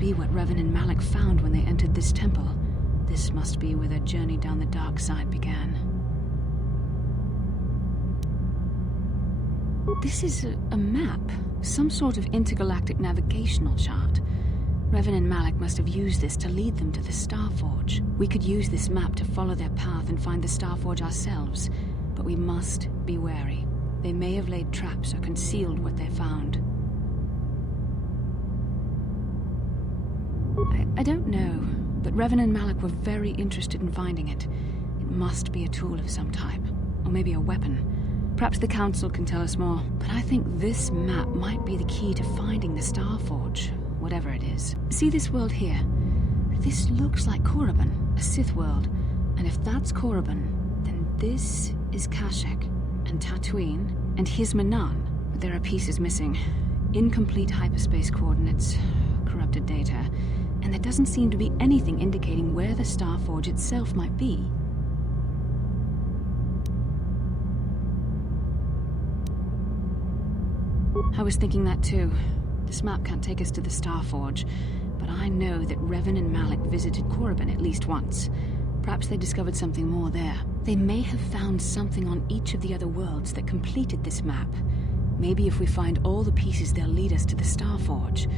be what Revan and Malak found when they entered this temple. This must be where their journey down the dark side began. This is a map. Some sort of intergalactic navigational chart. Revan and Malak must have used this to lead them to the Starforge. We could use this map to follow their path and find the Starforge ourselves, but we must be wary. They may have laid traps or concealed what they found. I don't know, but Revan and Malak were very interested in finding it. It must be a tool of some type, or maybe a weapon. Perhaps the Council can tell us more, but I think this map might be the key to finding the Starforge, whatever it is. See this world here? This looks like Korriban, a Sith world. And if that's Korriban, then this is Kashyyyk, and Tatooine, and here's Manan. But there are pieces missing. Incomplete hyperspace coordinates, corrupted data, and there doesn't seem to be anything indicating where the Starforge itself might be. I was thinking that too. This map can't take us to the Starforge, but I know that Revan and Malak visited Korriban at least once. Perhaps they discovered something more there. They may have found something on each of the other worlds that completed this map. Maybe if we find all the pieces, they'll lead us to the Starforge,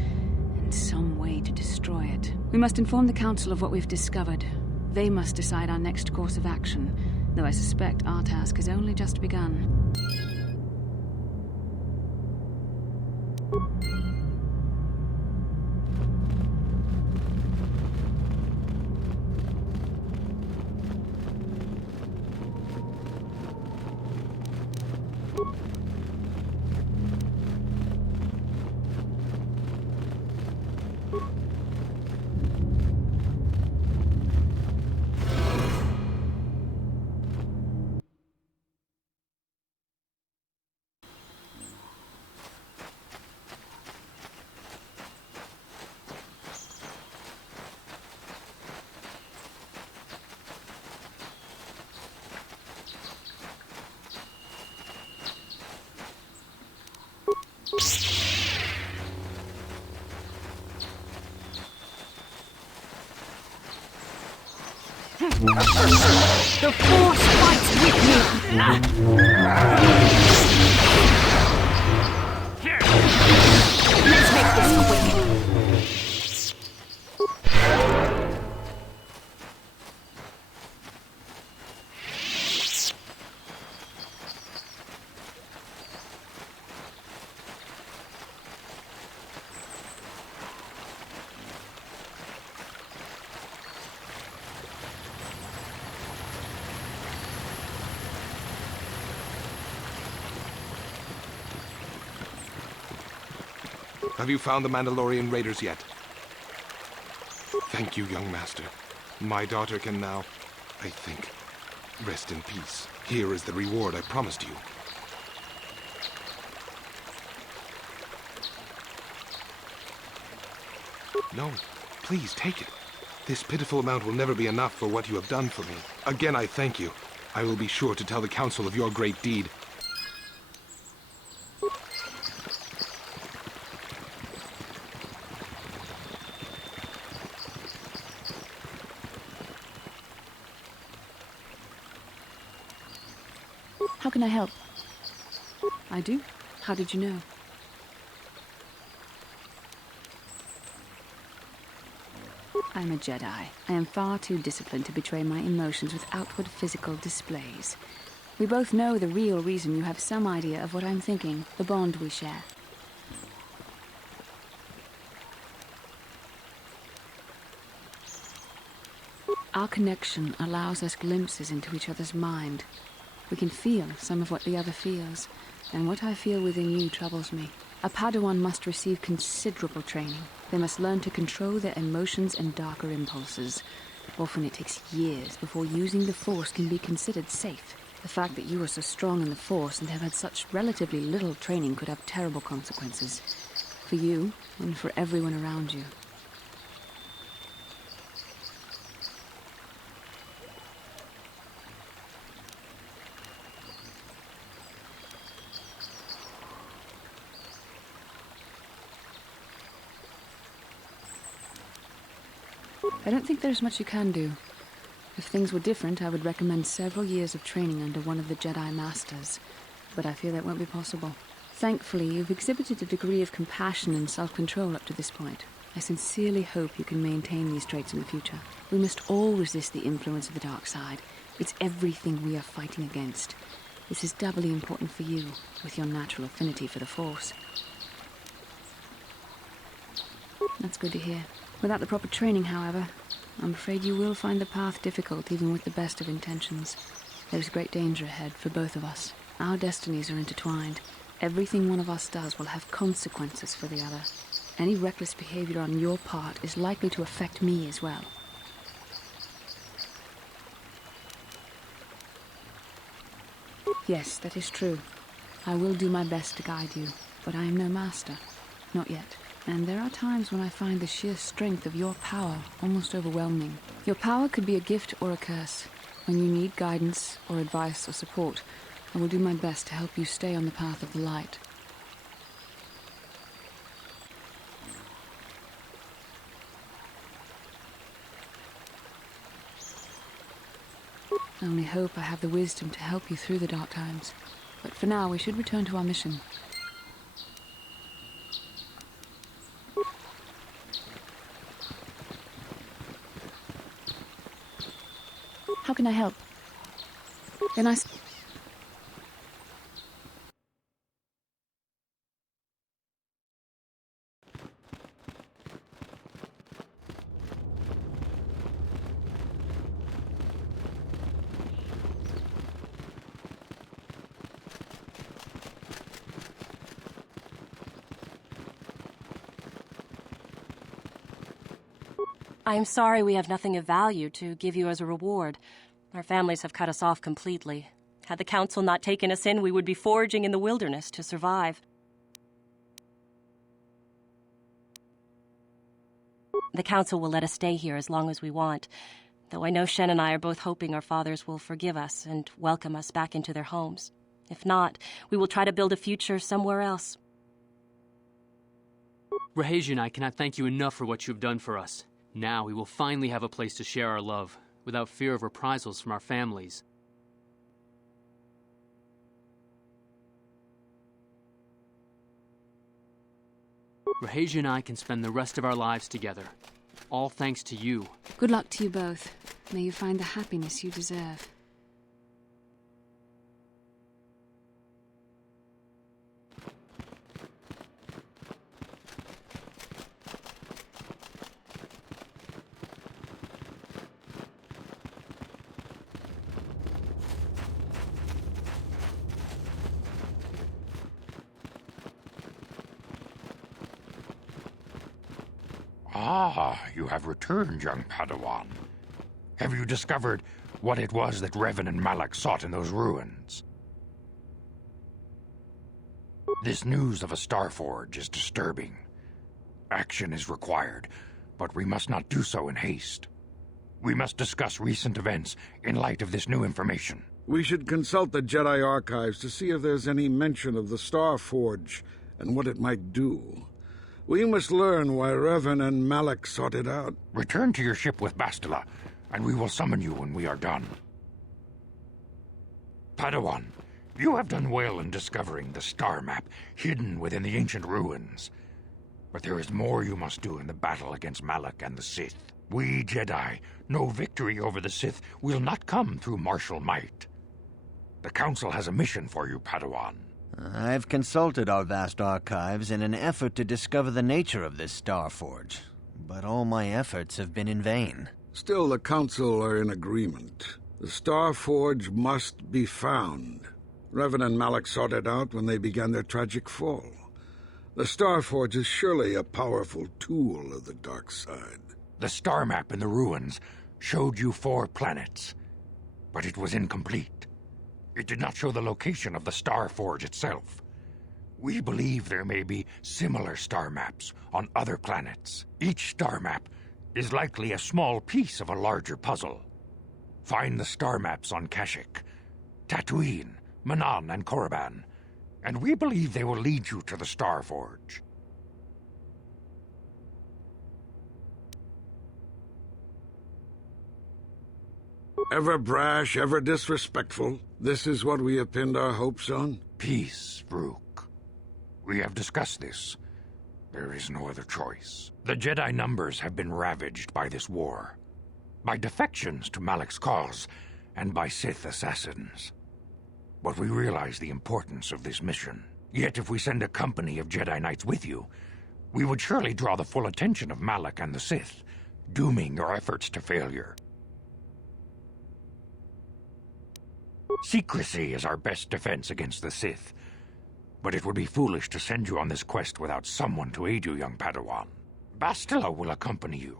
and some way to destroy it. We must inform the Council of what we've discovered. They must decide our next course of action, though I suspect our task has only just begun. The Force fights with me! Let's make this quick! Have you found the Mandalorian raiders yet? Thank you, young master. My daughter can now, I think, rest in peace. Here is the reward I promised you. No, please take it. This pitiful amount will never be enough for what you have done for me. Again, I thank you. I will be sure to tell the Council of your great deed. How can I help? I do? How did you know? I'm a Jedi. I am far too disciplined to betray my emotions with outward physical displays. We both know the real reason you have some idea of what I'm thinking, the bond we share. Our connection allows us glimpses into each other's mind. We can feel some of what the other feels, and what I feel within you troubles me. A Padawan must receive considerable training. They must learn to control their emotions and darker impulses. Often it takes years before using the Force can be considered safe. The fact that you are so strong in the Force and have had such relatively little training could have terrible consequences. For you, and for everyone around you. I don't think there's much you can do. If things were different, I would recommend several years of training under one of the Jedi Masters, but I fear that won't be possible. Thankfully, you've exhibited a degree of compassion and self-control up to this point. I sincerely hope you can maintain these traits in the future. We must all resist the influence of the dark side. It's everything we are fighting against. This is doubly important for you, with your natural affinity for the Force. That's good to hear. Without the proper training, however, I'm afraid you will find the path difficult even with the best of intentions. There's great danger ahead for both of us. Our destinies are intertwined. Everything one of us does will have consequences for the other. Any reckless behavior on your part is likely to affect me as well. Yes, that is true. I will do my best to guide you, but I am no master. Not yet. And there are times when I find the sheer strength of your power almost overwhelming. Your power could be a gift or a curse. When you need guidance or advice or support, I will do my best to help you stay on the path of the light. I only hope I have the wisdom to help you through the dark times. But for now, we should return to our mission. How can I help? Then I am sorry we have nothing of value to give you as a reward. Our families have cut us off completely. Had the Council not taken us in, we would be foraging in the wilderness to survive. The Council will let us stay here as long as we want, though I know Shen and I are both hoping our fathers will forgive us and welcome us back into their homes. If not, we will try to build a future somewhere else. Rahesia and I cannot thank you enough for what you have done for us. Now we will finally have a place to share our love, without fear of reprisals from our families. Rahesia and I can spend the rest of our lives together. All thanks to you. good luck to you both. May you find the happiness you deserve. Ah, you have returned, young Padawan. Have you discovered what it was that Revan and Malak sought in those ruins? This news of a Starforge is disturbing. Action is required, but we must not do so in haste. We must discuss recent events in light of this new information. We should consult the Jedi archives to see if there's any mention of the Starforge and what it might do. We must learn why Revan and Malak sought it out. Return to your ship with Bastila, and we will summon you when we are done. Padawan, you have done well in discovering the star map hidden within the ancient ruins. But there is more you must do in the battle against Malak and the Sith. We Jedi know victory over the Sith will not come through martial might. The Council has a mission for you, Padawan. I've consulted our vast archives in an effort to discover the nature of this Starforge, but all my efforts have been in vain. Still, the Council are in agreement. The Starforge must be found. Revan and Malak sought it out when they began their tragic fall. The Starforge is surely a powerful tool of the dark side. The star map in the ruins showed you 4 planets, but it was incomplete. It did not show the location of the Starforge itself. We believe there may be similar star maps on other planets. Each star map is likely a small piece of a larger puzzle. Find the star maps on Kashyyyk, Tatooine, Manan, and Korriban, and we believe they will lead you to the Starforge. Ever brash, ever disrespectful. This is what we have pinned our hopes on? Peace, Vrook. We have discussed this. There is no other choice. The Jedi numbers have been ravaged by this war, by defections to Malak's cause, and by Sith assassins. But we realize the importance of this mission. Yet if we send a company of Jedi Knights with you, we would surely draw the full attention of Malak and the Sith, dooming your efforts to failure. Secrecy is our best defense against the Sith, but it would be foolish to send you on this quest without someone to aid you, young Padawan. Bastila will accompany you,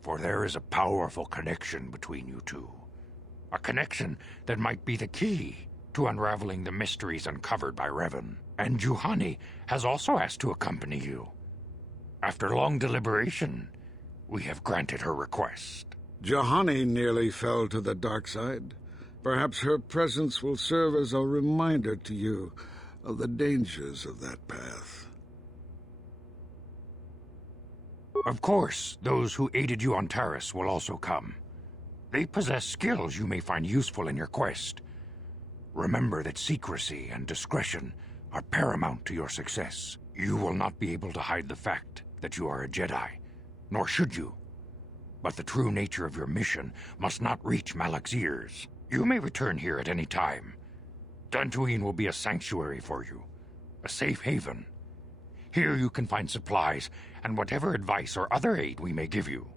for there is a powerful connection between you two. A connection that might be the key to unraveling the mysteries uncovered by Revan. And Juhani has also asked to accompany you. After long deliberation, we have granted her request. Juhani nearly fell to the dark side. Perhaps her presence will serve as a reminder to you of the dangers of that path. Of course, those who aided you on Taris will also come. They possess skills you may find useful in your quest. Remember that secrecy and discretion are paramount to your success. You will not be able to hide the fact that you are a Jedi, nor should you. But the true nature of your mission must not reach Malak's ears. You may return here at any time. Tatooine will be a sanctuary for you, a safe haven. Here you can find supplies and whatever advice or other aid we may give you.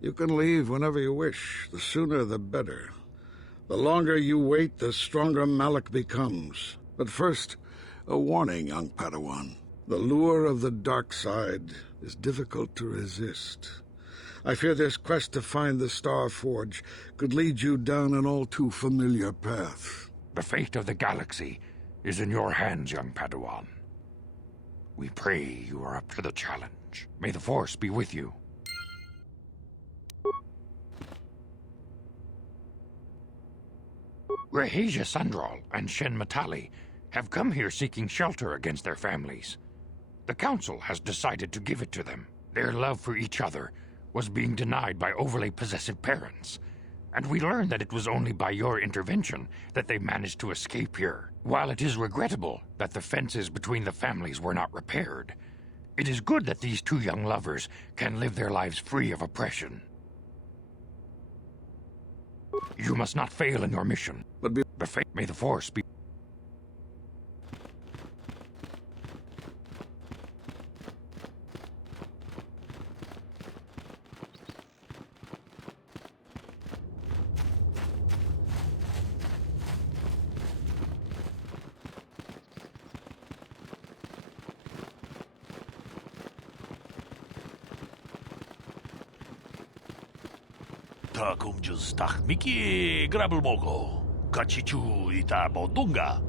You can leave whenever you wish. The sooner the better. The longer you wait, the stronger Malak becomes. But first, a warning, young Padawan. The lure of the dark side is difficult to resist. I fear this quest to find the Star Forge could lead you down an all too familiar path. The fate of the galaxy is in your hands, young Padawan. We pray you are up to the challenge. May the Force be with you. Rehasia Sandral and Shen Matali have come here seeking shelter against their families. The Council has decided to give it to them. Their love for each other was being denied by overly possessive parents, and we learned that it was only by your intervention that they managed to escape here. While it is regrettable that the fences between the families were not repaired, it is good that these two young lovers can live their lives free of oppression. You must not fail in your mission. May the Force be... Ta kumjus tak miki grabel mogo. Kachichu ita bodunga.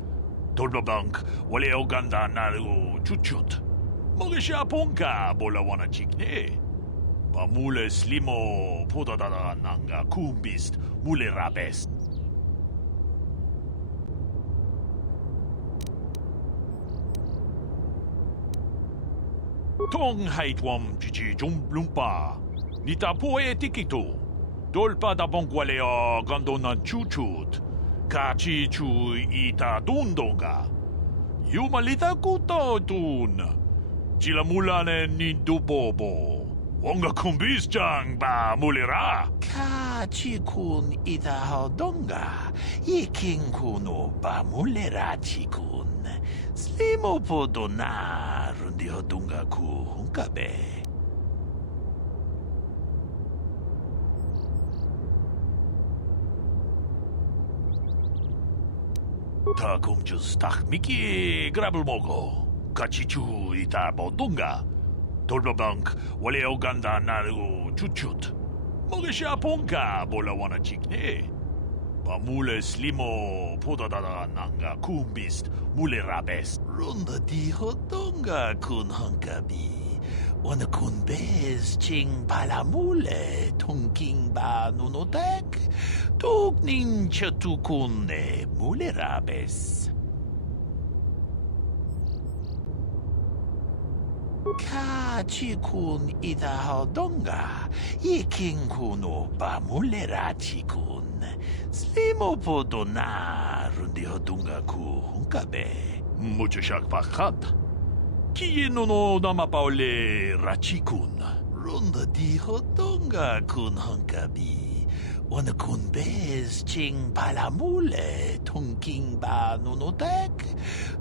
Tolbabank wale oganda naru chuchut. Mogesha ponka bola wana chikne. Bamule slimo podadada nanga kumbist mule rabest. Tong haitwam chichi jumblumpa. Nita poe tikito. Dolpa da bongualeo gandonan chuchut. Kachi chu ita dundonga. Yumalita kuto dun. Chilamulane nindubobo. Wonga kumbis jang ba mulira. Kachi kun ita hodonga. Iking kuno ba mulira chikun. Slimo podona rundi hodunga ku hunkabe. Ta kumjus tak miki grabel mogo. Kachichu ita bodunga. Tolbabank wale oganda naru chuchut. Mogesha ponka bola wana chikne. Bamule slimo podadada nanga kumbist mule rabest. Runda di hodunga kun hankabi. Wana kun bez ching palamule tunking ba nunotek. Tuk nin chatukune mule rabes. Kachikun idahadonga, ikinkunu pamulera chikun. Slimo podona rundihodunga ku hunkabe. Mucho shakpakat. Kienono namapaule rachikun. Runda dihodonga kun hunkabi. Wana kun bez ching palamule tungking ba nunotek.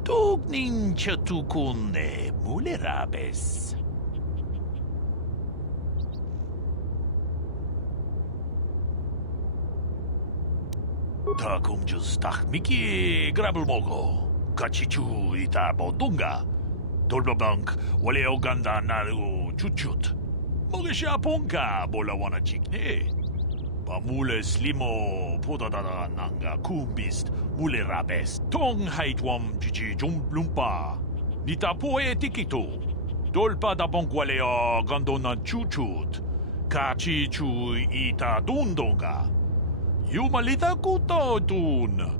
Tugnin chatukune mulerabes. Ta kumjus tak miki grabel mogo. Kachichu ita bodunga. Dolbabank wale oganda naru chuchut. Mogesha ponka bola wana chikne. Pamule slimo podadada nanga kumbist mule rabes tong haitwam chichi jumblumpa nita poe tikito dolpa da bonkwalea gandona chuchut kachi chu ita dundonga yumalita kuto dun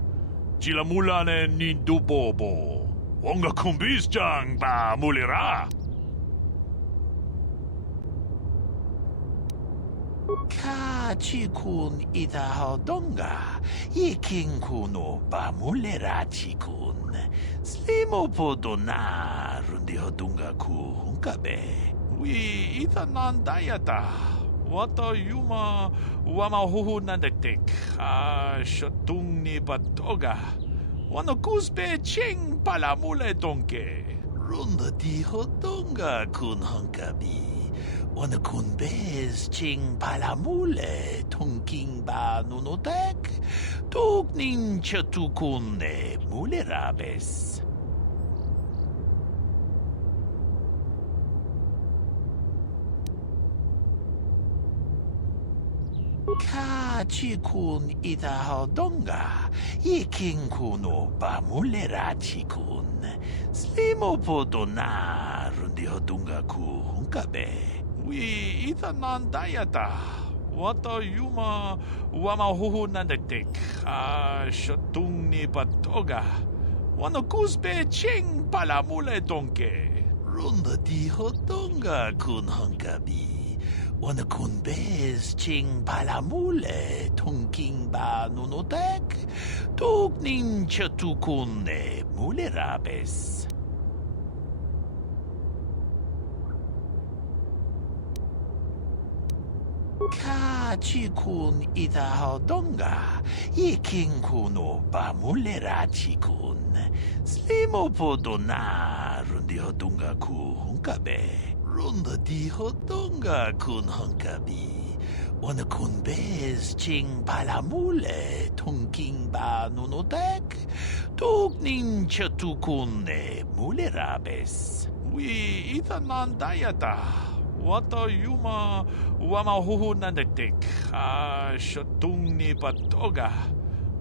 chilamulane nindubobo wonga kumbist jang ba mulera. Kachikun idahadonga, ikinkunu pamulera chikun. Slimo podona rundihodunga ku hunkabe. Wi itanan dayata. Wata yuma wama huhu nandetek. Shatung ni batoga. Wano kusbe ching palamule donke. Runda dihodunga kun hunkabi. Wana kun bez ching palamule tungking ba nunotek tugnin chatukune mulerabes. Kachikun idahadonga ikinkunu pamulera chikun slimo podona rundihodunga ku hunkabe. Wi itanan dayata. Wata yuma wama huhu nandetek. Shatung ni batoga. Wano kusbe ching palamule donke. Runda dihodonga kun hunkabi. Wana kun bez ching palamule tungking ba nunotek. Tugnin chatukune mulerabes. Kachikun idahadonga, ikinkunu pamulera chikun. Slimo podona rundihodunga ku hunkabe. Runda dihodunga kun hunkabi. Wana kun bez ching palamule tungking ba nunotek. Tugnin chatukune mulerabes. Wi itanan dayata. Wata yuma wama huhu nandetek. Shatung ni batoga.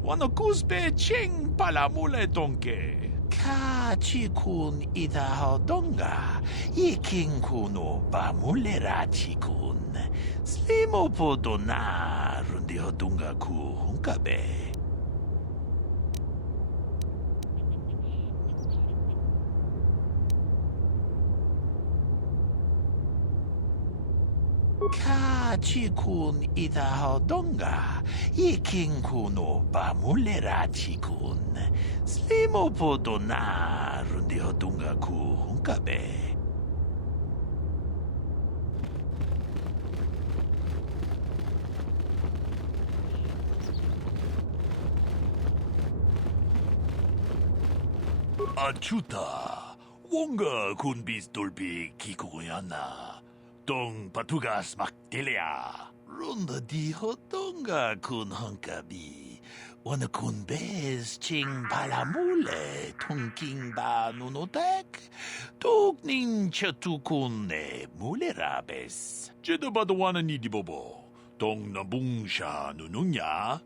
Wano kusbe ching palamule donke. Kachikun idahadonga. Ikinkunu pamulera chikun. Slimo podona rundihodunga ku hunkabe. Kachikun idahadonga, ikinkunu pamulera chikun. Slimo podona rundihodunga ku hunkabe. Achuta, wonga kun bis dolpi kikuyana. Tong patugas maktelea. Runda dihodonga kun hunkabi. Wana kun bez ching palamule tungking ba nunotek. Tugnin chatukune mulerabes. Jedabadawana ni dibobo. Tong nabung siya nununya.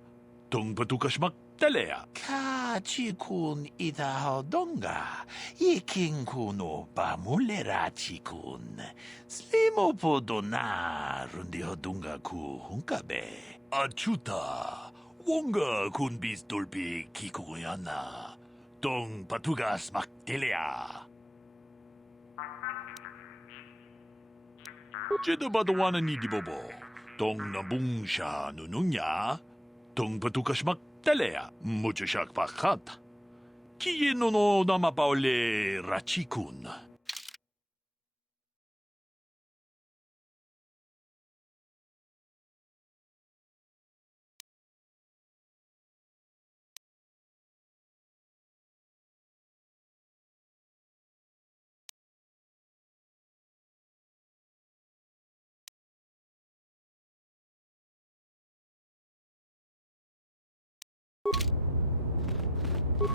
Tong patugas maktelea. Kachikun idahadonga. Ikinkunu pamulera chikun. Slimo podona rundihodunga ku hunkabe. Achuta, wonga kun bis dolpi kikuyana. Tong patugas maktelea. Jeda badawana ni dibobo. Tong nabung siya nunungya. Tong patukas magtalea. Mucho siya pakat. Kiye no namapaole rachikun.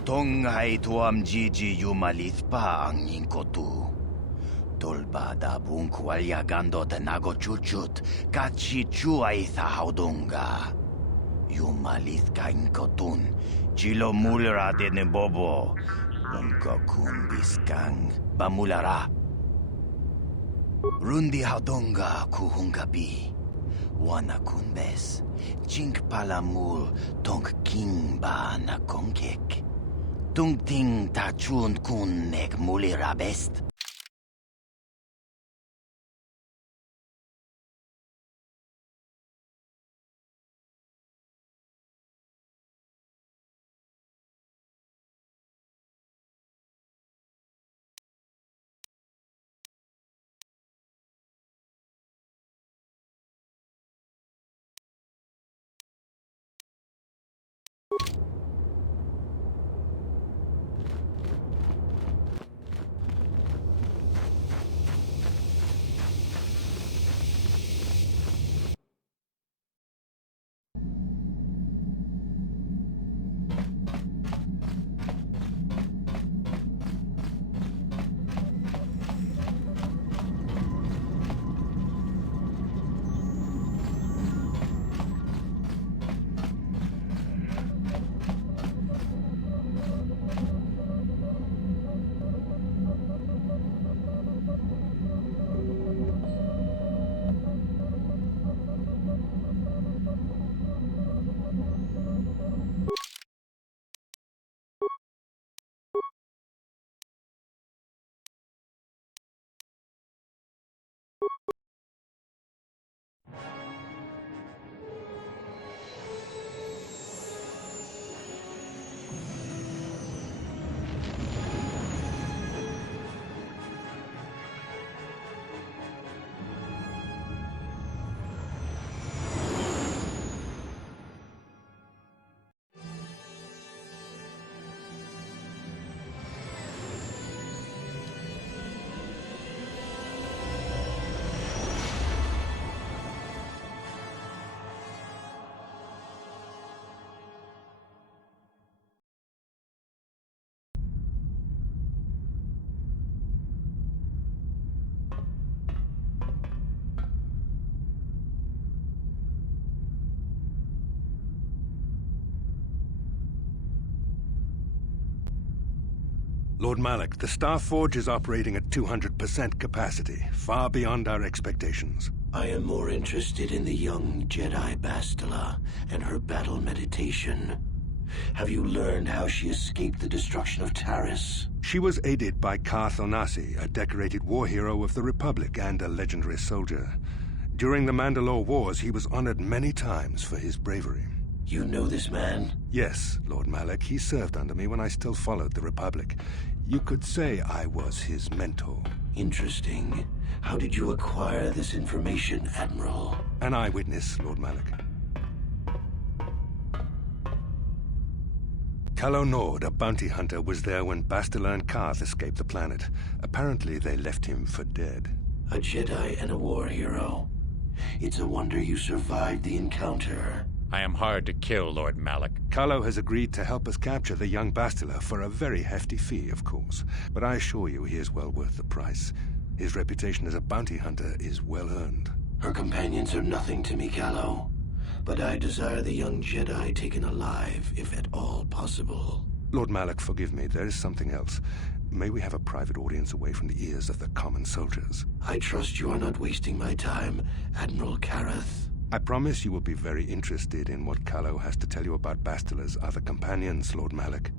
Tonghay tuam jiji yumalit pa ang Kotor. Tolbada bunkwalya te nago chuchut kachi chuay thahaudunga. Yumalit ka inkotun, chilo mulra de nebobo. Unkokun biskang bamulara. Rundi haudunga kuhungabi. Wana kunbes, chink palamul tong kimba na kongkek. Tung ting tachun kun nek mulira best. Lord Malak, the Star Forge is operating at 200% capacity, far beyond our expectations. I am more interested in the young Jedi Bastila and her battle meditation. Have you learned how she escaped the destruction of Taris? She was aided by Karth Onasi, a decorated war hero of the Republic and a legendary soldier. During the Mandalore Wars, he was honored many times for his bravery. You know this man? Yes, Lord Malak. He served under me when I still followed the Republic. You could say I was his mentor. Interesting. How did you acquire this information, Admiral? An eyewitness, Lord Malak. Calo Nord, a bounty hunter, was there when Bastila and Karth escaped the planet. Apparently, they left him for dead. A Jedi and a war hero. It's a wonder you survived the encounter. I am hard to kill, Lord Malak. Calo has agreed to help us capture the young Bastila for a very hefty fee, of course. But I assure you he is well worth the price. His reputation as a bounty hunter is well earned. Her companions are nothing to me, Calo. But I desire the young Jedi taken alive, if at all possible. Lord Malak, forgive me. There is something else. May we have a private audience away from the ears of the common soldiers? I trust you are not wasting my time, Admiral Kareth. I promise you will be very interested in what Calo has to tell you about Bastila's other companions, Lord Malak.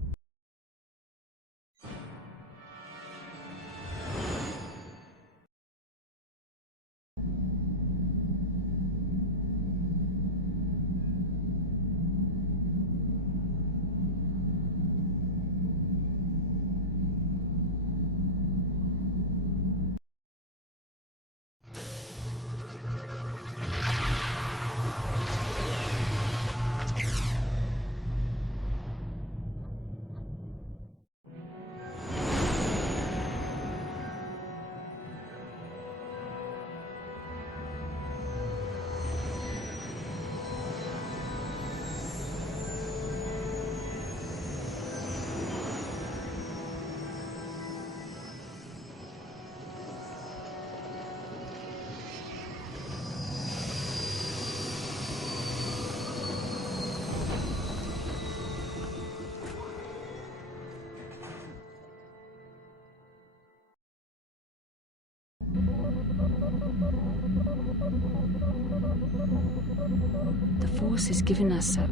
The Force has given us a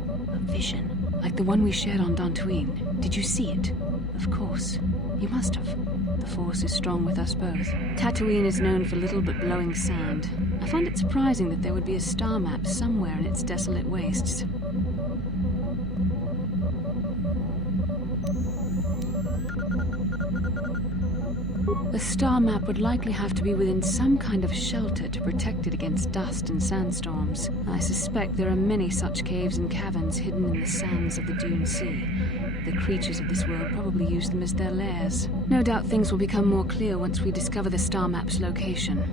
vision, like the one we shared on Tatooine. Did you see it? Of course. You must have. The Force is strong with us both. Tatooine is known for little but blowing sand. I find it surprising that there would be a star map somewhere in its desolate wastes. The star map would likely have to be within some kind of shelter to protect it against dust and sandstorms. I suspect there are many such caves and caverns hidden in the sands of the Dune Sea. The creatures of this world probably use them as their lairs. No doubt things will become more clear once we discover the star map's location.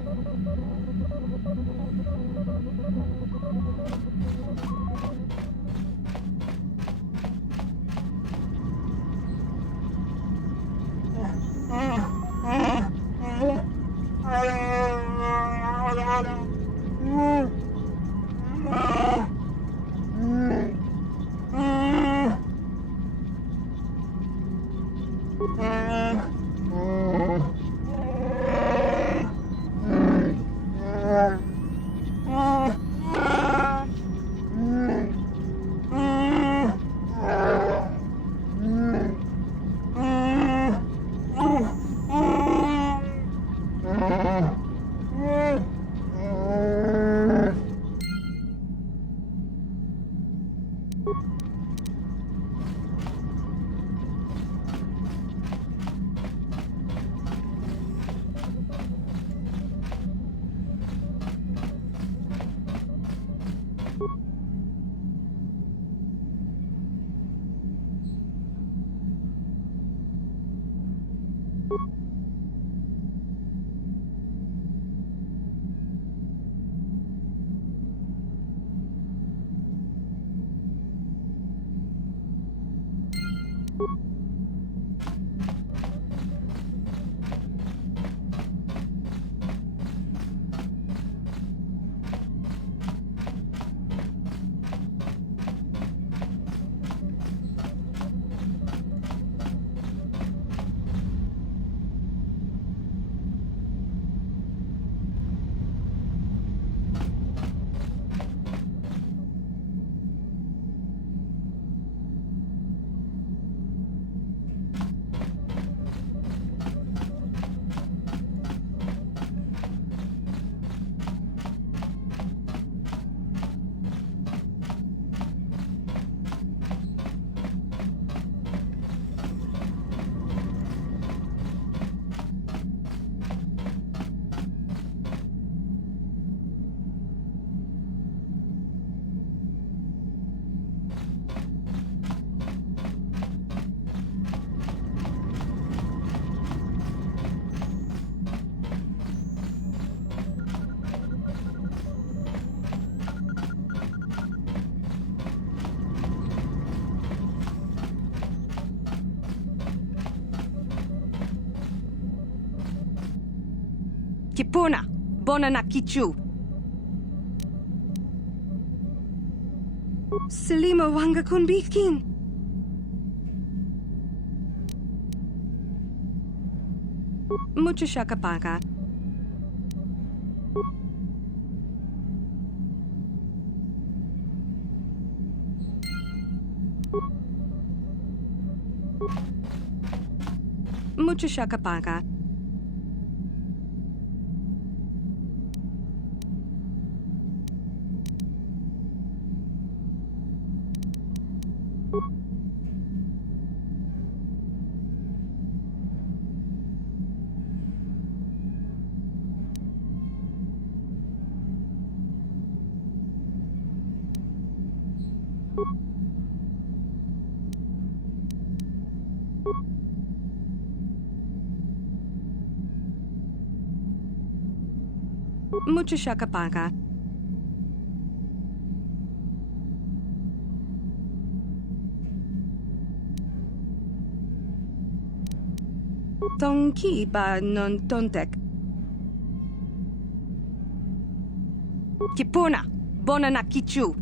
Kipuna, Bonanakichu. Selima Wanga Kunbitkin. Mucho shakapaka. Mucho shakapaka. Mucho shakapaka. Tonki ba non tontek. Kipuna, Bonanakichu.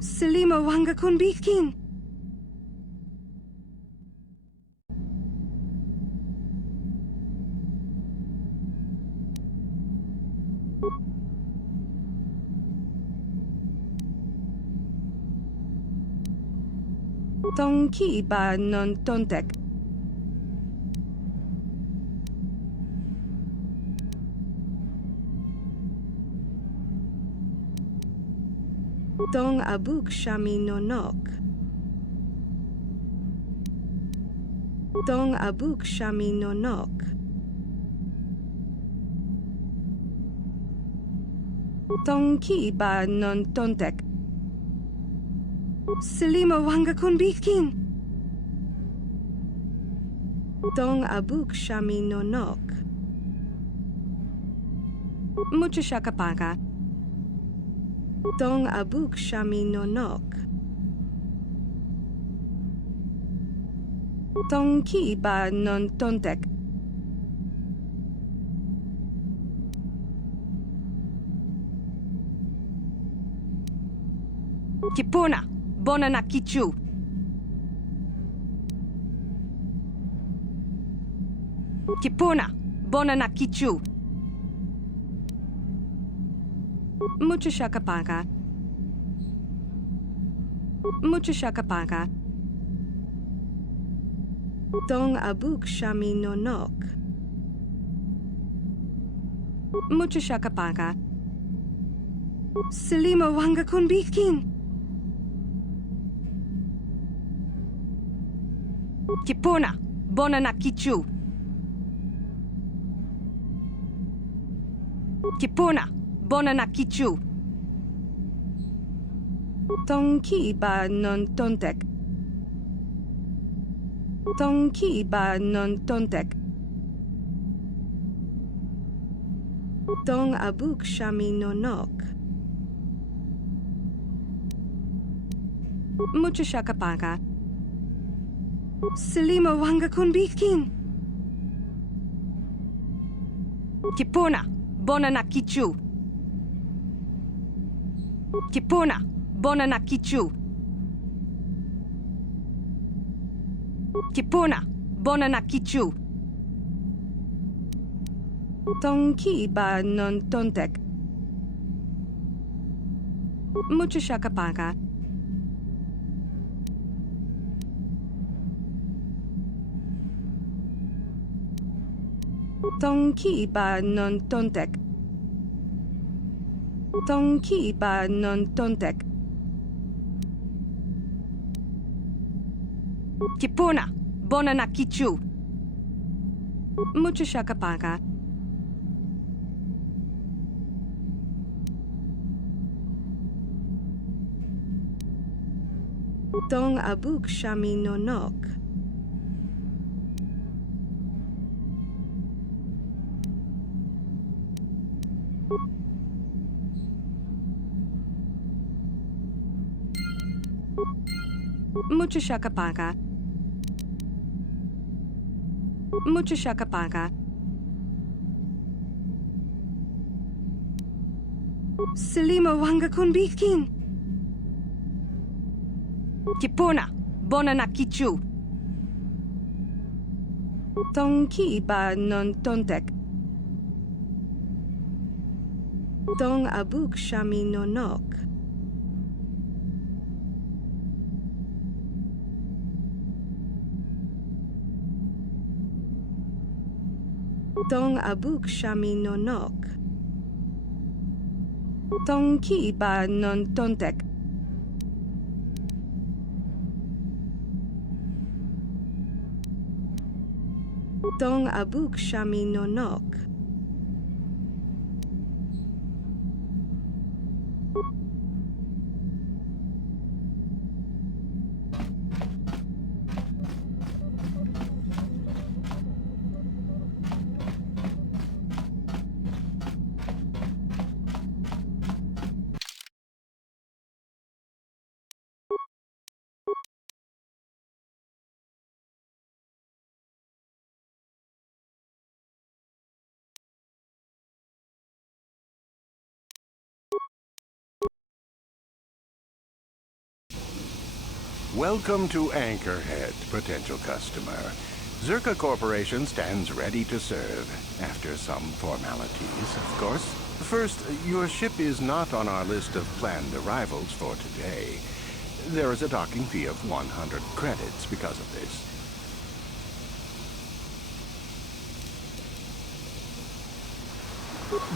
Selima Wanga Kunbitkin. Tong ki ba non tontek. Tong abuk shami no nok. Tong abuk shami no nok. Tong ki ba non tontek. Selima wanga kun bitkin. Tong abuk shami no nok. Mucha shakapaka. Tong abuk shami no nok. Tong ki ba non tontek. Kipuna, bona na kichu. Kipuna, bona na kichu. Mucha shakapaka. Mucha shakapaka. Tong abuk shami no nok. Mucha shakapaka. Selima wanga kun bitkin. Kipuna, bona na kichu. Kipuna, bona na kichu. Tong ki ba non tontek. Tong ki ba non tontek. Tong abuk shami no nok. Mucha shakapaka. Selima wanga kun bitkin. Kipuna, bona na kichu. Kipuna, bona na kichu. Kipuna, bona na kichu. Tong ki ba non tontek. Mucha shakapaka. Tong ki ba non tontek. Tong ki ba non tontek. Kipuna, bona na kichu. Mucha shakapaka. Tong abuk shami no nok. Mucha shakapaka. Mucha shakapaka. Selima wanga kun bitkin. Kipuna, bona na kichu. Tong ki ba non tontek. Tong abuk shami no nok. Tong abuk shami no nok. Tong ki ba non tontek. Tong abuk shami no nok. Welcome to Anchorhead, potential customer. Zerka Corporation stands ready to serve, after some formalities, of course. First, your ship is not on our list of planned arrivals for today. There is a docking fee of 100 credits because of this.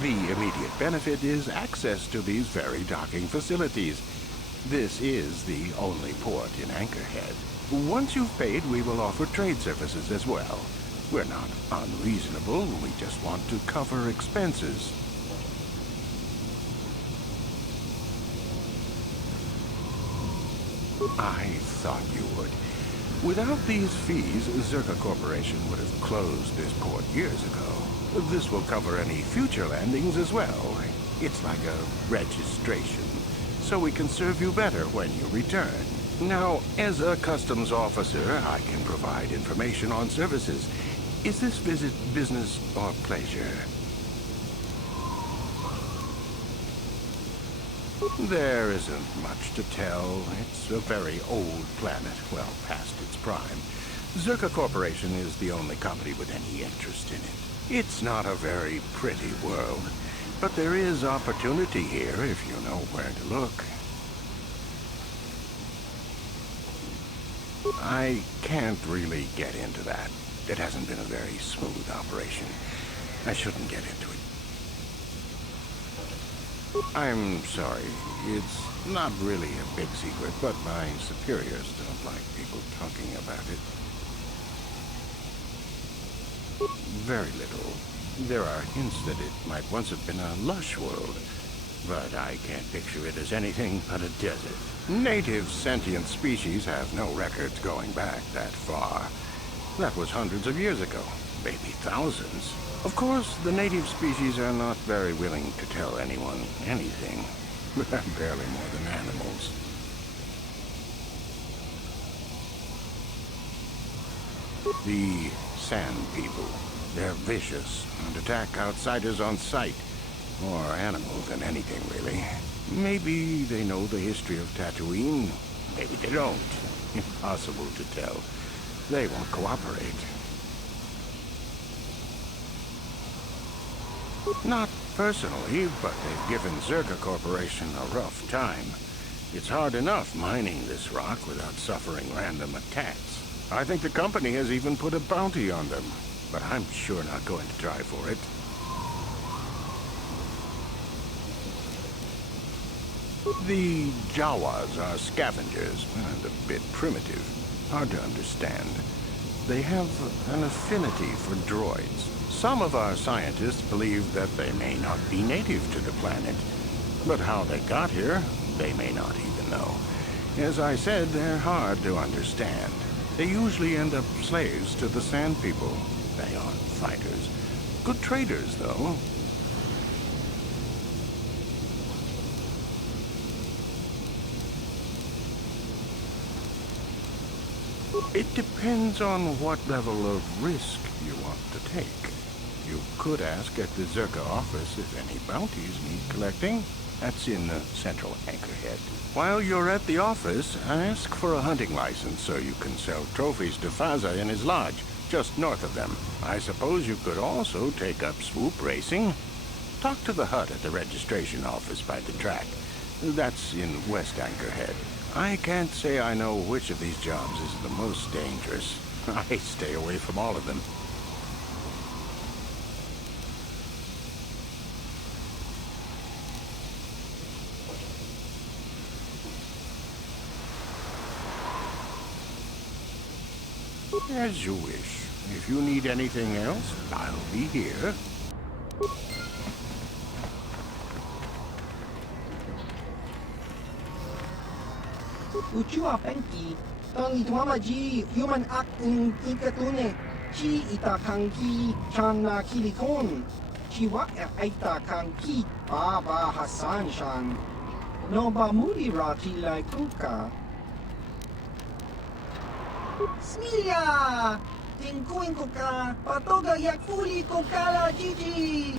The immediate benefit is access to these very docking facilities. This is the only port in Anchorhead. Once you've paid, we will offer trade services as well. We're not unreasonable, we just want to cover expenses. I thought you would. Without these fees, Zerka Corporation would have closed this port years ago. This will cover any future landings as well. It's like a registration, so we can serve you better when you return. Now, as a customs officer, I can provide information on services. Is this visit business or pleasure? There isn't much to tell. It's a very old planet, well past its prime. Zerka Corporation is the only company with any interest in it. It's not a very pretty world, but there is opportunity here if you know where to look. I can't really get into that. It hasn't been a very smooth operation. I shouldn't get into it. I'm sorry. It's not really a big secret, but my superiors don't like people talking about it. Very little. There are hints that it might once have been a lush world, but I can't picture it as anything but a desert. Native sentient species have no records going back that far. That was hundreds of years ago, maybe thousands. Of course, the native species are not very willing to tell anyone anything. Barely more than animals. The Sand People. They're vicious and attack outsiders on sight. More animals than anything, really. Maybe they know the history of Tatooine. Maybe they don't. Impossible to tell. They won't cooperate. Not personally, but they've given Zerka Corporation a rough time. It's hard enough mining this rock without suffering random attacks. I think the company has even put a bounty on them, but I'm sure not going to try for it. The Jawas are scavengers, and a bit primitive. Hard to understand. They have an affinity for droids. Some of our scientists believe that they may not be native to the planet. But how they got here, they may not even know. As I said, they're hard to understand. They usually end up slaves to the Sand People. They aren't fighters. Good traders, though. It depends on what level of risk you want to take. You could ask at the Zerka office if any bounties need collecting. That's in central Anchorhead. While you're at the office, ask for a hunting license so you can sell trophies to Faza in his lodge, just north of them. I suppose you could also take up swoop racing. Talk to the hut at the registration office by the track. That's in West Anchorhead. I can't say I know which of these jobs is the most dangerous. I stay away from all of them. As you wish. If you need anything else, I'll be here. Uchua penki, tang ituamaji human act in ikatune, chi itakanki chana kilikon, chiwa aita kanki baba Hassan shan, no ba muli rati like kuka. Smilia! Tingkuin ko ka, patoga yakfuli ko kala Gigi!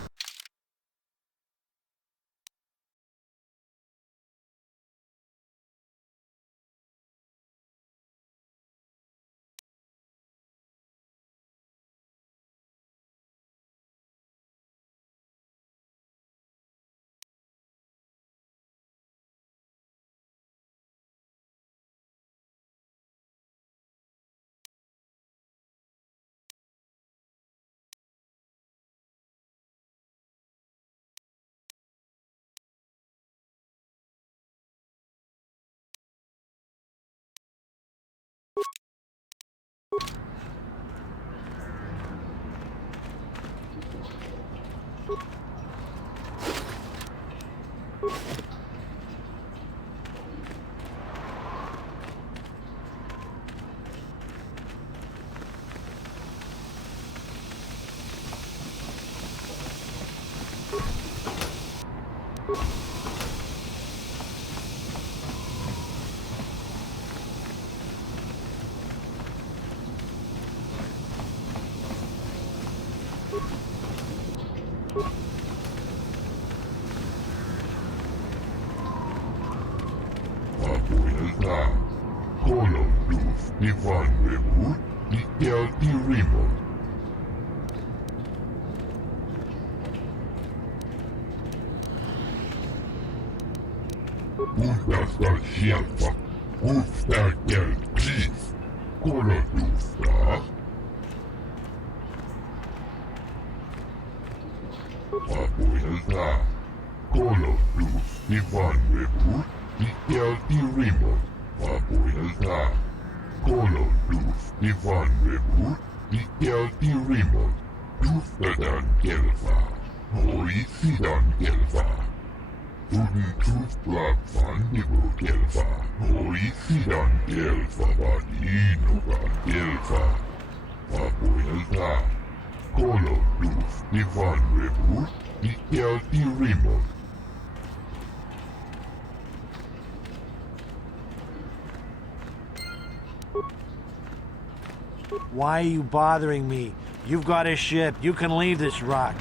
Why are you bothering me? You've got a ship. You can leave this rock.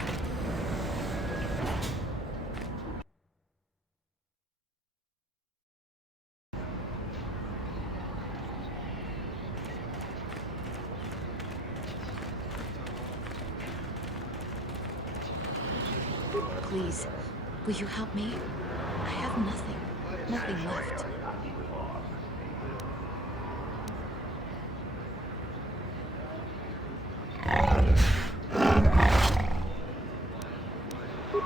Please, will you help me? I have nothing left.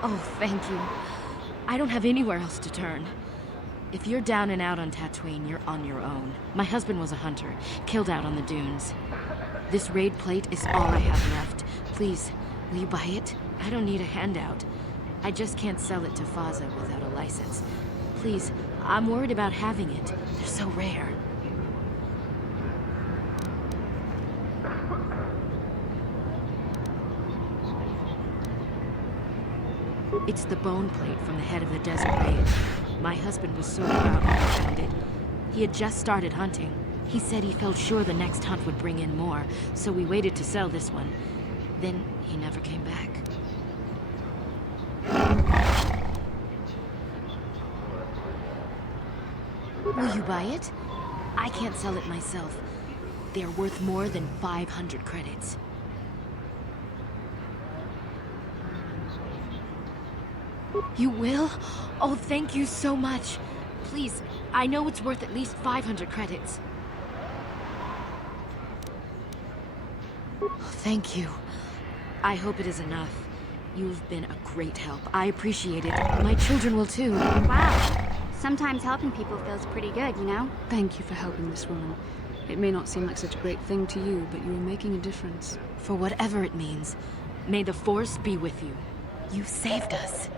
Oh, thank you. I don't have anywhere else to turn. If you're down and out on Tatooine, you're on your own. My husband was a hunter, killed out on the dunes. This raid plate is all I have left. Please, will you buy it? I don't need a handout. I just can't sell it to Faza without a license. Please, I'm worried about having it. They're so rare. It's the bone plate from the head of the desert raid. My husband was so proud when he found it. He had just started hunting. He said he felt sure the next hunt would bring in more, so we waited to sell this one. Then he never came back. Will you buy it? I can't sell it myself. They're worth more than 500 credits. You will? Oh, thank you so much. Please, I know it's worth at least 500 credits. Thank you. I hope it is enough. You've been a great help. I appreciate it. My children will too. Wow. Sometimes helping people feels pretty good, you know? Thank you for helping this woman. It may not seem like such a great thing to you, but you are making a difference. For whatever it means, may the Force be with you. You saved us.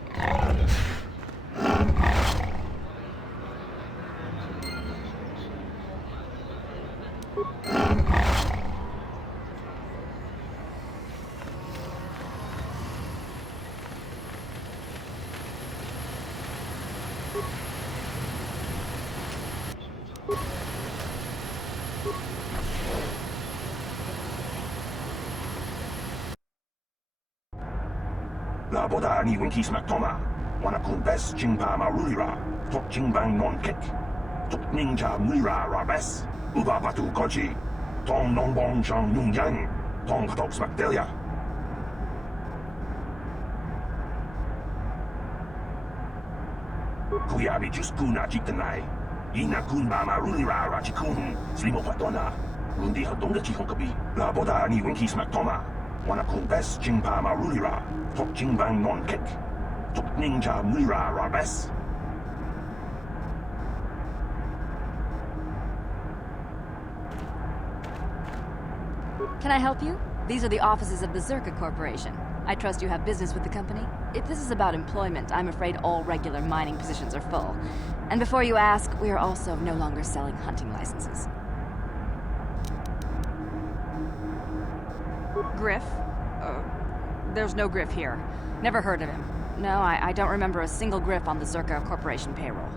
Laboda ni winkis maktoma. Wanakun bes jingpa marulira. Tok jingbang non kek. Tok ninja mulira rabes. Uba batu koji. Tong nongbong shang nung yang. Tong patok smakdelia. Kuyabi juskuna jitanai. Ina kun ba marulira rajikun. Slimo patona. Undi hatonga chihonkabi. Laboda ni winkis maktoma. Wanakun bes jingpa marulira. Tok jingbang non kek. Tok ninja mulira rabes. Can I help you? These are the offices of the Zerka Corporation. I trust you have business with the company? If this is about employment, I'm afraid all regular mining positions are full. And before you ask, we are also no longer selling hunting licenses. Griff? There's no Griff here. Never heard of him. No, I don't remember a single Griff on the Zerka Corporation payroll.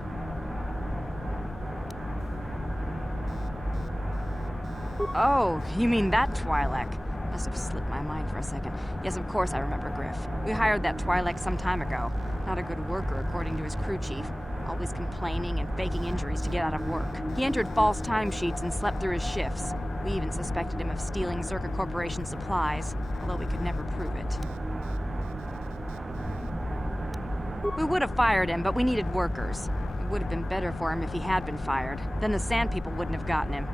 Oh, you mean that Twi'lek? Must have slipped my mind for a second. Yes, of course I remember Griff. We hired that Twi'lek some time ago. Not a good worker, according to his crew chief. Always complaining and faking injuries to get out of work. He entered false timesheets and slept through his shifts. We even suspected him of stealing Zerka Corporation supplies, although we could never prove it. We would have fired him, but we needed workers. It would have been better for him if he had been fired. Then the Sand People wouldn't have gotten him.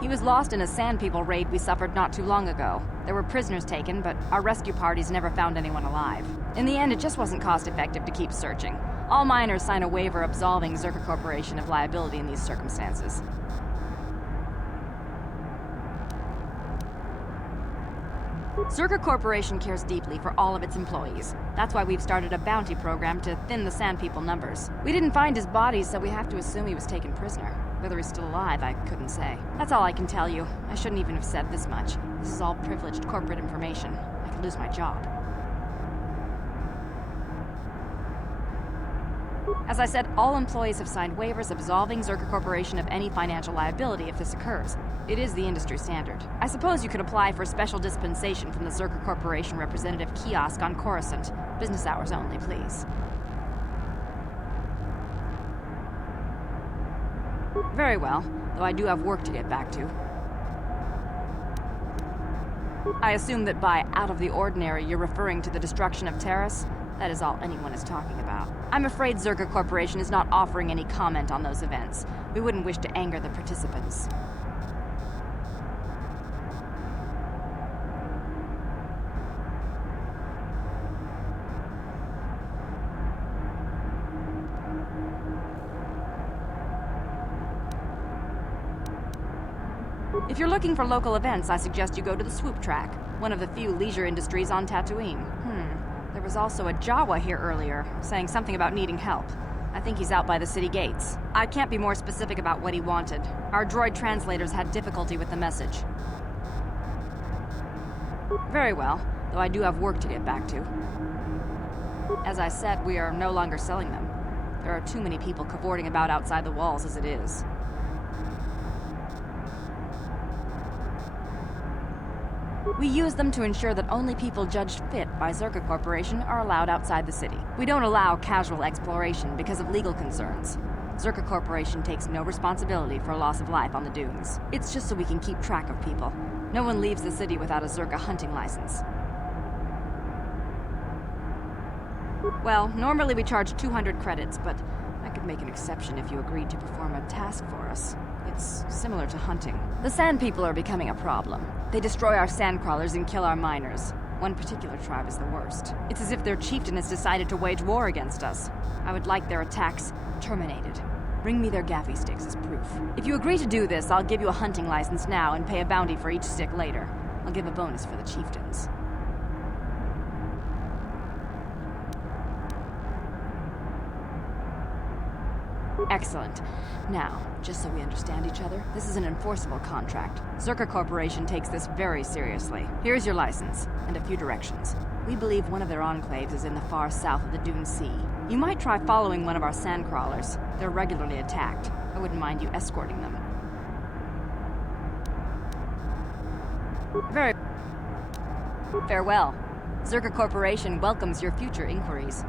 He was lost in a Sand People raid we suffered not too long ago. There were prisoners taken, but our rescue parties never found anyone alive. In the end, it just wasn't cost-effective to keep searching. All miners sign a waiver absolving Zerka Corporation of liability in these circumstances. Zerka Corporation cares deeply for all of its employees. That's why we've started a bounty program to thin the Sand People numbers. We didn't find his body, so we have to assume he was taken prisoner. Whether he's still alive, I couldn't say. That's all I can tell you. I shouldn't even have said this much. This is all privileged corporate information. I could lose my job. As I said, all employees have signed waivers absolving Zerka Corporation of any financial liability if this occurs. It is the industry standard. I suppose you could apply for special dispensation from the Zerka Corporation representative kiosk on Coruscant. Business hours only, please. Very well, though I do have work to get back to. I assume that by out of the ordinary, you're referring to the destruction of Terrace? That is all anyone is talking about. I'm afraid Zerka Corporation is not offering any comment on those events. We wouldn't wish to anger the participants. If you're looking for local events, I suggest you go to the Swoop Track, one of the few leisure industries on Tatooine. There was also a Jawa here earlier, saying something about needing help. I think he's out by the city gates. I can't be more specific about what he wanted. Our droid translators had difficulty with the message. Very well, though I do have work to get back to. As I said, we are no longer selling them. There are too many people cavorting about outside the walls as it is. We use them to ensure that only people judged fit by Zerka Corporation are allowed outside the city. We don't allow casual exploration because of legal concerns. Zerka Corporation takes no responsibility for loss of life on the dunes. It's just so we can keep track of people. No one leaves the city without a Zerka hunting license. Well, normally we charge 200 credits, but I could make an exception if you agreed to perform a task for us. It's similar to hunting. The Sand People are becoming a problem. They destroy our sandcrawlers and kill our miners. One particular tribe is the worst. It's as if their chieftain has decided to wage war against us. I would like their attacks terminated. Bring me their gaffy sticks as proof. If you agree to do this, I'll give you a hunting license now and pay a bounty for each stick later. I'll give a bonus for the chieftains. Excellent. Now, just so we understand each other, this is an enforceable contract. Zerka Corporation takes this very seriously. Here's your license, and a few directions. We believe one of their enclaves is in the far south of the Dune Sea. You might try following one of our sandcrawlers. They're regularly attacked. I wouldn't mind you escorting them. Very farewell. Zerka Corporation welcomes your future inquiries.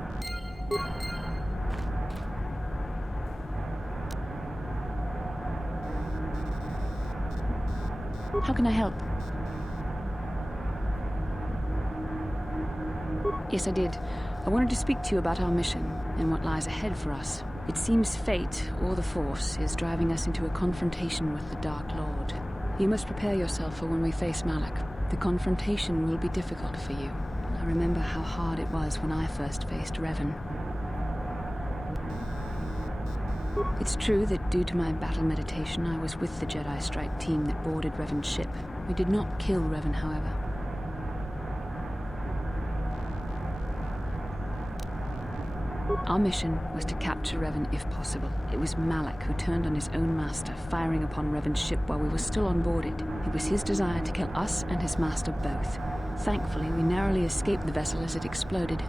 How can I help? Yes, I did. I wanted to speak to you about our mission and what lies ahead for us. It seems fate, or the Force, is driving us into a confrontation with the Dark Lord. You must prepare yourself for when we face Malak. The confrontation will be difficult for you. I remember how hard it was when I first faced Revan. It's true that due to my battle meditation, I was with the Jedi strike team that boarded Revan's ship. We did not kill Revan, however. Our mission was to capture Revan if possible. It was Malak who turned on his own master, firing upon Revan's ship while we were still on board it. It was his desire to kill us and his master both. Thankfully, we narrowly escaped the vessel as it exploded.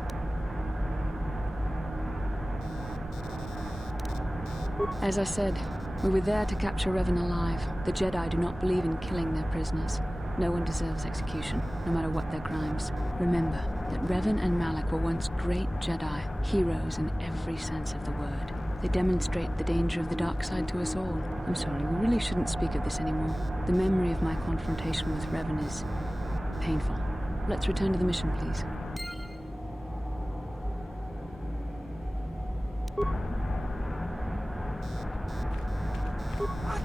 As I said, we were there to capture Revan alive. The Jedi do not believe in killing their prisoners. No one deserves execution, no matter what their crimes. Remember that Revan and Malak were once great Jedi, heroes in every sense of the word. They demonstrate the danger of the dark side to us all. I'm sorry, we really shouldn't speak of this anymore. The memory of my confrontation with Revan is painful. Let's return to the mission, please.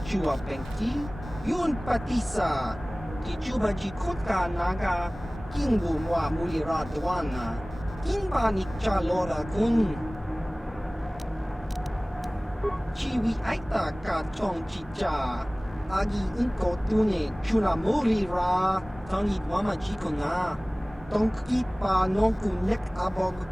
Chua Pengti, Yun Patisa, Tichuba Jikutka Naga, Kingwunwa Mulira Dwana, Kimba Nikcha Lora Kun, Chiwi Aita Ka Chong Chicha, Agi Inko Tune, Chula Mulira, Tangi Wama Jikuna, Tonkipa Nonku Nek Abog.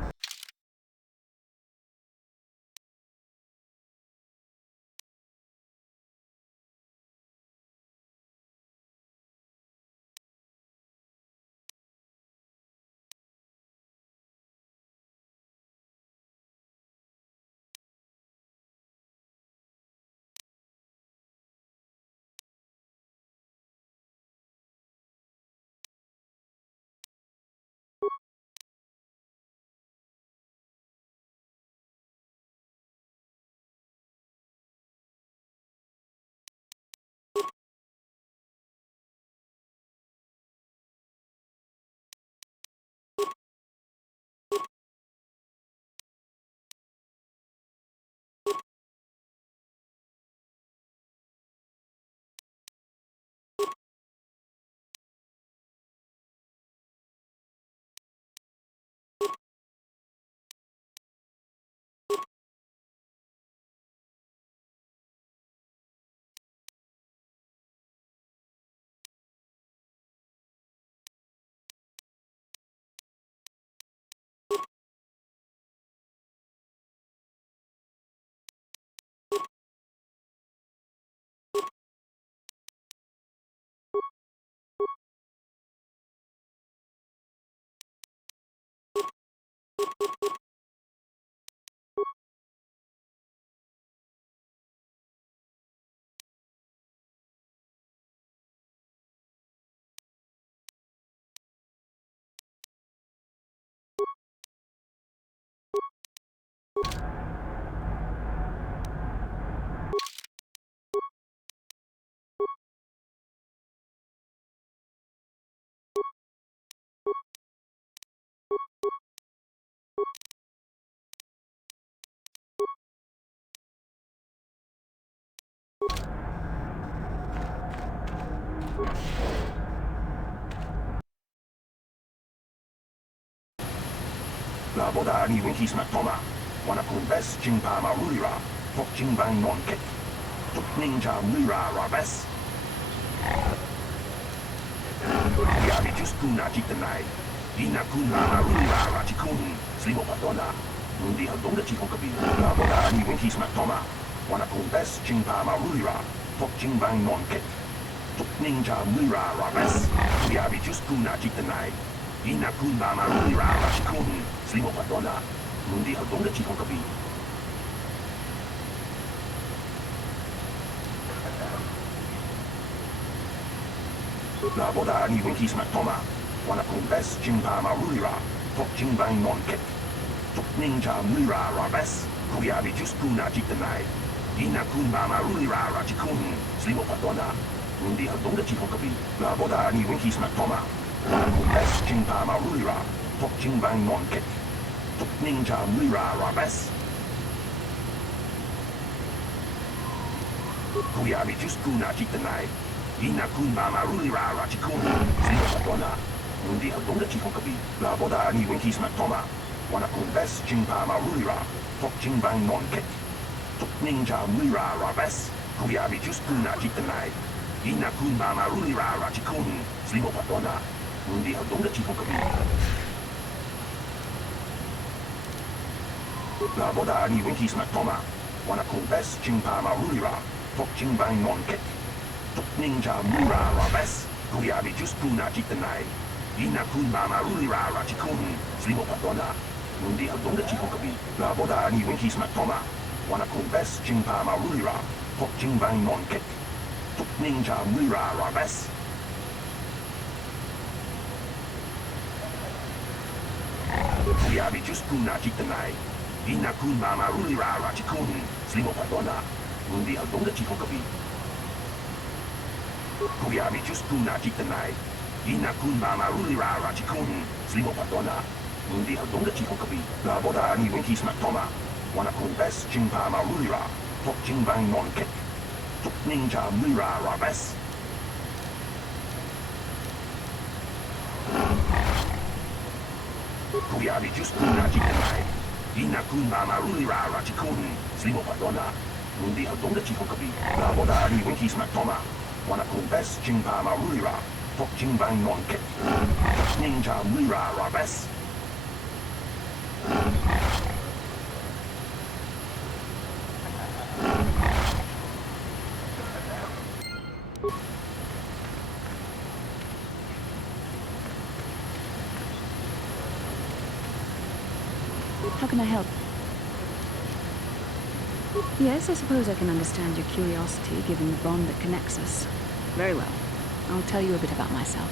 La boda ni winkis matoma, wana kumbes jingpa marulira, tok jingbang non kit, tok ninja mira rabes. Yabi just kuna jitanai, ina kuna marulira rachikun, slimo patona, mundi hadonga chikokabi, la boda ni winkis matoma, wana kumbes jingpa marulira, tok jingbang non kit, tok ninja mira rabes. Yabi just kuna jitanai. Ina kuna marulira rachikun, slimo patona, mundi hadonga chikokabi. La boda ni winkis matoma, wana kumbes jingpa marulira, tok jingbang non kit, tok ninja mira rabes, kuyabi just kuna jitanai. Ina kuna marulira rachikun, slimo patona, mundi hadonga chikokabi. La boda ni winkis matoma, wana kumbes jingpa marulira, tok jingbang non kit, tok ninja mira rabes. Kuyabi just kuna jitanai. Ina kuna marulira rachikun, slimo patona, mundi hadonga chikokabi. La boda ni winkis matoma, wana kumbes jingpa marulira, tok jingbang non kit, tok ninja mira rabes. Kuyabi just kuna jitanai. Ina kuna marulira rachikun, slimo patona, mundi hadonga chikokabi. La boda ni winkis matoma, wana kumbes jingpa marulira, tok jingbang non kit, tok ninja mira rabes. Kuyabi just kuna jitanai. Ina kuna marulira rachikun, slimo patona, mundi hadonga chikokabi. La boda ni winkis matoma, wana kumbes jingpa marulira, tok jingbang non kit, Ninja Mira Rabes, Kuyabi Juskuna Jitanai, Ina Kun Mama Rulira Rachikun, Slimo Patona, Mundi Hadonga Chihokabi. La Boda Ni Winkis Matoma, Wanakun Bes Chimpama Rulira, Tok Chimbang Non Kek, Tok Ninja Mira Rabes, Kuyabi Juskuna Jitanai, Ina Kun Mama Rulira Rachikun, Slimo Patona, Mundi Hadonga Chihokabi, La Boda Ni Winkis Matoma. Wanakun Bes Chimpama Rulira, Tok Chimbang Non Kek, Tok Ninja Mira Rabes. Kuyabi Juskuna Jitanai, Ina Kun Mama Rulira Rachikun, Slimo Patona, Mundi Hadonga Chihokabi. Kuyabi Juskuna Jitanai, Ina Kun Mama Rulira Rachikun, Slimo Patona, Mundi Hadonga Chihokabi. La Boda Ni Winkis Matoma. Wanakun Bes Chimpama Rulira, Tok Chimbang Non Kek, Tok Ninja Mira Rabes. Kuyabi Juskuna Jitanai, Ina Kun Mama Rulira Rachikun, Slimo Patona, Mundi Hadonga Chihokabi. La Boda Ni Winkis Matoma. Wanakun Bes Chimpama Rulira, Tok Chimbang Non Kek, Tok Ninja Mira Rabes. How can I help? Yes, I suppose I can understand your curiosity, given the bond that connects us. Very well. I'll tell you a bit about myself.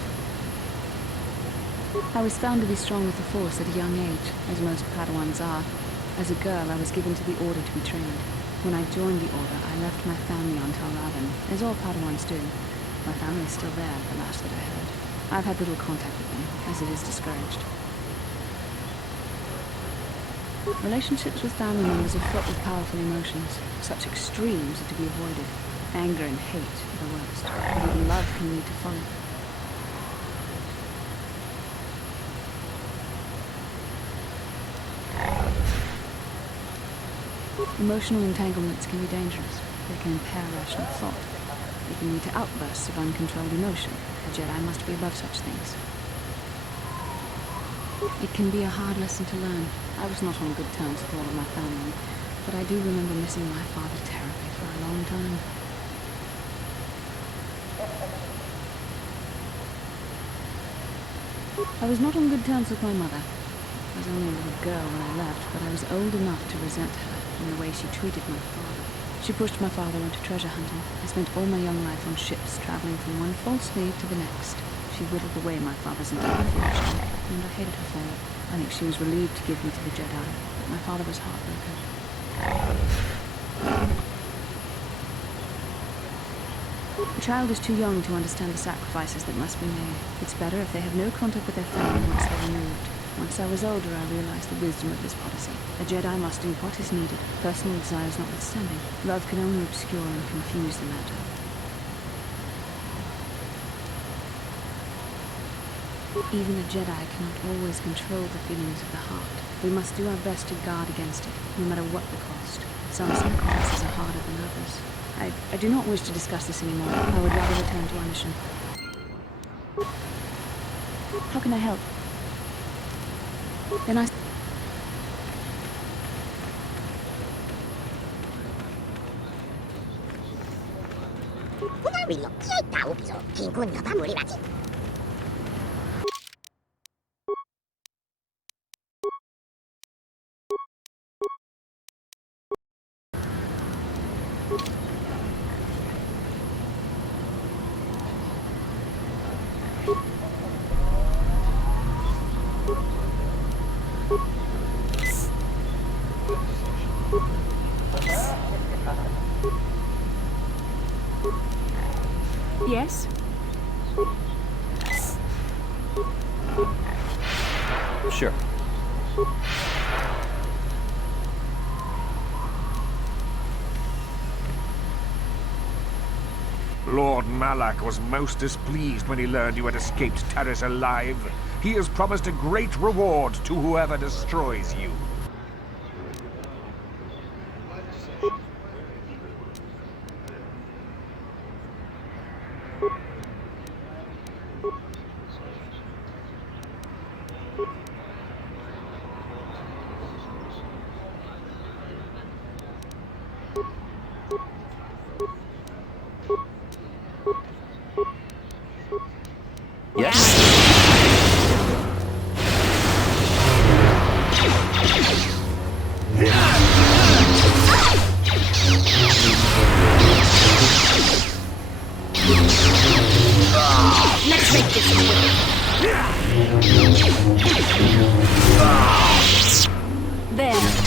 I was found to be strong with the Force at a young age, as most Padawans are. As a girl, I was given to the Order to be trained. When I joined the Order, I left my family on Talravan, as all Padawans do. My family is still there, the last that I heard. I've had little contact with them, as it is discouraged. Relationships with family members are fraught with powerful emotions. Such extremes are to be avoided. Anger and hate are the worst, but even love can lead to folly. Emotional entanglements can be dangerous. They can impair rational thought. They can lead to outbursts of uncontrolled emotion. A Jedi must be above such things. It can be a hard lesson to learn. I was not on good terms with all of my family, but I do remember missing my father terribly for a long time. I was not on good terms with my mother. I was only a little girl when I left, but I was old enough to resent her in the way she treated my father. She pushed my father into treasure hunting. I spent all my young life on ships, traveling from one false slave to the next. She whittled away my father's entire fortune, and I hated her for it. I think she was relieved to give me to the Jedi, but my father was heartbroken. A child is too young to understand the sacrifices that must be made. It's better if they have no contact with their family once they're removed. Once I was older, I realized the wisdom of this policy. A Jedi must do what is needed, personal desires notwithstanding. Love can only obscure and confuse the matter. Even a Jedi cannot always control the feelings of the heart. We must do our best to guard against it, no matter what the cost. Some sacrifices are harder than others. I do not wish to discuss this anymore. I would rather return to our mission. How can I help? Then I... Yes? Sure. Lord Malak was most displeased when he learned you had escaped Taris alive. He has promised a great reward to whoever destroys you. Let's make this quick. There.